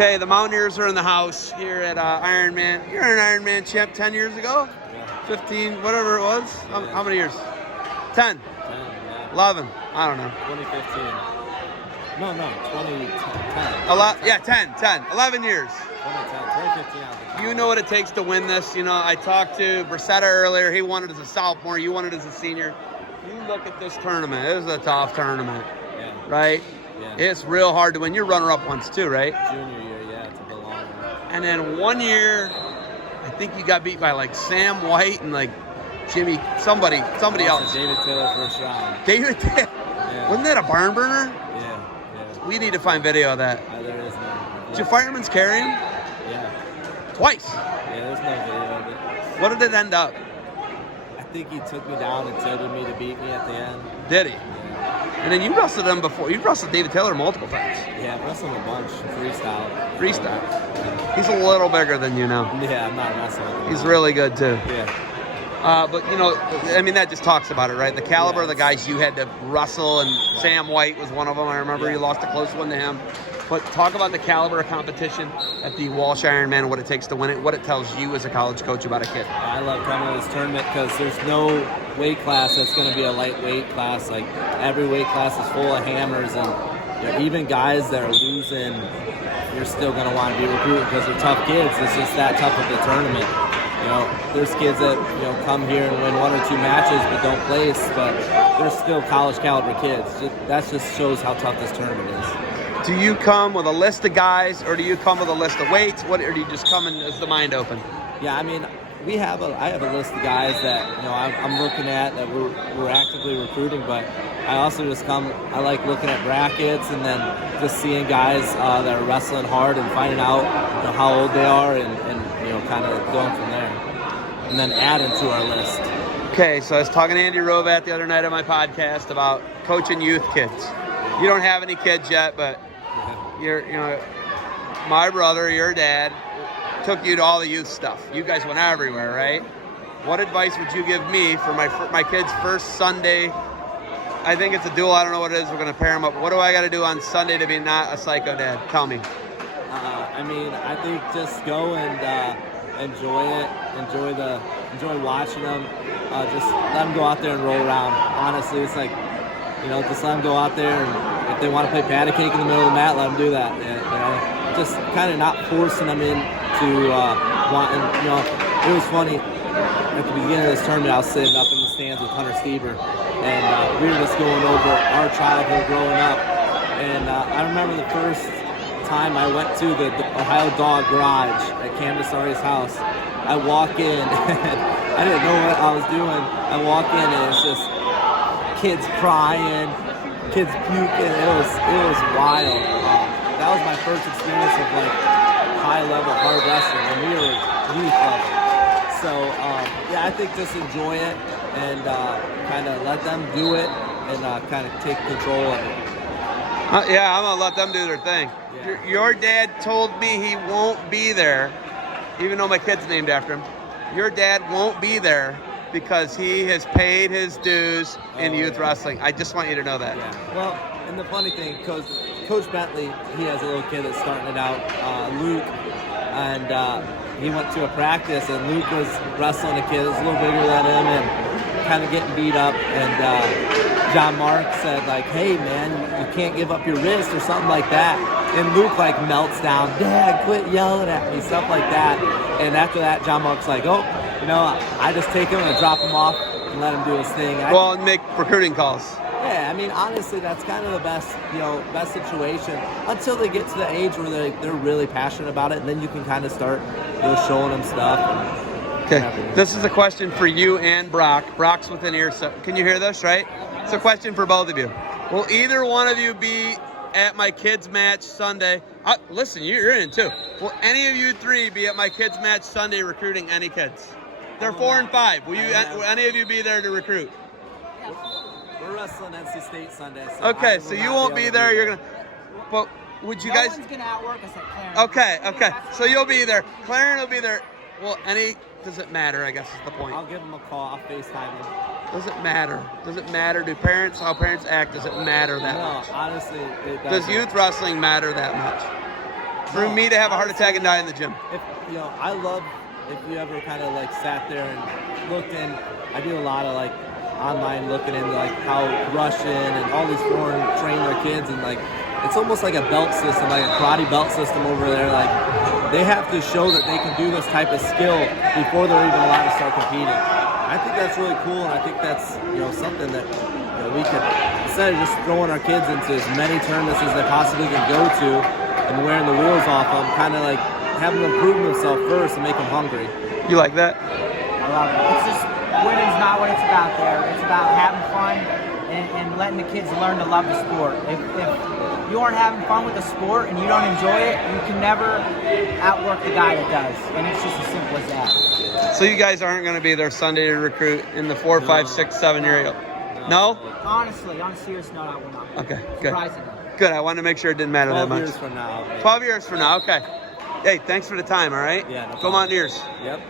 Okay, the Mountaineers are in the house here at Ironman. You're an Ironman champ 10 years ago? Yeah. 15, whatever it was? How many years? 10? 10, yeah. 11? I don't know. 2015. No, 2010. 10. 11 years. 2010, 2015. You know what it takes to win this. You know, I talked to Bracetta earlier. He won it as a sophomore. You won it as a senior. You look at this tournament. It was a tough tournament, Yeah. right? Yeah. It's real hard to win. You're runner-up once too, right? Junior year, yeah, it's a bit longer. And then one year, I think you got beat by like Sam White and like Jimmy, somebody else. David Taylor first round. David Taylor? Yeah. Wasn't that a barn burner? Yeah. We need to find video of that. There is no. Did your fireman's carry him? Yeah. Twice. Yeah, there's no video of it. What did it end up? I think he took me down and tilted me to beat me at the end. Did he? Yeah. And then you wrestled him before. You wrestled David Taylor multiple times. Yeah, I've wrestled a bunch. Freestyle. He's a little bigger than you now. Yeah, I'm not wrestling. He's really good too. Yeah. But you know, I mean, that just talks about it, right? The caliber of the guys you had to wrestle, and Sam White was one of them. I remember you lost a close one to him. But talk about the caliber of competition at the Walsh Ironman and what it takes to win it, what it tells you as a college coach about a kid. I love coming to this tournament because there's no weight class that's going to be a lightweight class. Like, every weight class is full of hammers, and you know, even guys that are losing, you're still going to want to be recruited because they're tough kids. It's just that tough of a tournament. You know, there's kids that, you know, come here and win 1 or 2 matches but don't place, but they're still college caliber kids. That just shows how tough this tournament is. Do you come with a list of guys, or do you come with a list of weights? Or do you just come in as the mind open? Yeah, I mean, I have a list of guys that, you know, I'm looking at that we're actively recruiting, but I also just come. I like looking at brackets and then just seeing guys that are wrestling hard and finding out, you know, how old they are and you know, kind of going from there, and then adding to our list. Okay, so I was talking to Andy Rovat the other night on my podcast about coaching youth kids. You don't have any kids yet, but you know, my brother, your dad, took you to all the youth stuff. You guys went everywhere, right? What advice would you give me for my kid's first Sunday? I think it's a duel. I don't know what it is. We're going to pair them up. What do I got to do on Sunday to be not a psycho dad? Tell me. I mean, I think just go and enjoy it. Enjoy watching them. Just let them go out there and roll around. Honestly, it's like, you know, just let them go out there, and if they want to play patty cake in the middle of the mat, let them do that. And, you know, just kind of not forcing them into wanting. You know, it was funny at the beginning of this tournament. I was sitting up in the stands with Hunter Stieber, and we were just going over our childhood growing up. And I remember the first time I went to the Ohio Dog Garage at Cam Desari's house. I walk in, and I didn't know what I was doing. I walk in, and it's just kids crying, kids puking. It was wild. That was my first experience of like high level hard wrestling, and we were youth level. So yeah, I think just enjoy it and kind of let them do it and kind of take control of it. Yeah, I'm gonna let them do their thing. Yeah. Your dad told me he won't be there, even though my kid's named after him. Your dad won't be there because he has paid his dues in youth wrestling. I just want you to know that. Yeah. Well, and the funny thing, Coach Bentley, he has a little kid that's starting it out, Luke, and he went to a practice, and Luke was wrestling a kid that was a little bigger than him and kind of getting beat up, and John Mark said, like, hey, man, you can't give up your wrist or something like that. And Luke, like, melts down, Dad, quit yelling at me, stuff like that. And after that, John Mark's like, oh, you know, I just take him and drop him off and let him do his thing. Well, and make recruiting calls. Yeah, I mean, honestly, that's kind of the best situation until they get to the age where they're really passionate about it, and then you can kind of start, you know, showing them stuff. Okay, this is a question for you and Brock. Brock's within ear, so can you hear this, right? It's a question for both of you. Will either one of you be at my kids' match Sunday? Listen, you're in too. Will any of you three be at my kids' match Sunday recruiting any kids? They're 4 and 5. Will any of you be there to recruit? We're wrestling NC State Sunday. So okay, so you won't be there. You're gonna. But would you guys? No one's gonna outwork us at Clarence. Okay. So you'll be there. Clarence will be there. Well, does it matter? I guess is the point. I'll give him a call. I'll FaceTime him. Does it matter? Does it matter? How parents act? Does it matter that much? No, honestly, it does youth wrestling matter that much? for me to have a heart attack and die in the gym. If I love if you ever kind of like sat there and looked in. I do a lot of like online looking into like how Russian and all these foreign train their kids, and like it's almost like a belt system, like a karate belt system over there. Like they have to show that they can do this type of skill before they're even allowed to start competing. I think that's really cool, and I think that's something that we could, instead of just throwing our kids into as many tournaments as they possibly can go to and wearing the wheels off them, kind of like having them prove themselves first and make them hungry. You like that? I love it. It's just, winning's not what it's about there. It's about having fun and letting the kids learn to love the sport. If you aren't having fun with the sport and you don't enjoy it, you can never outwork the guy that does. And it's just as simple as that. So you guys aren't going to be there Sunday to recruit in the 4, 5, 6, 7 year? No? Honestly, on a serious note, I will not. Okay, good. Surprisingly. Good. I wanted to make sure it didn't matter that 12 much. years from now. 12 years from now. Okay. Hey, thanks for the time. All right. Yeah. No Go problem. Mountaineers. Yep.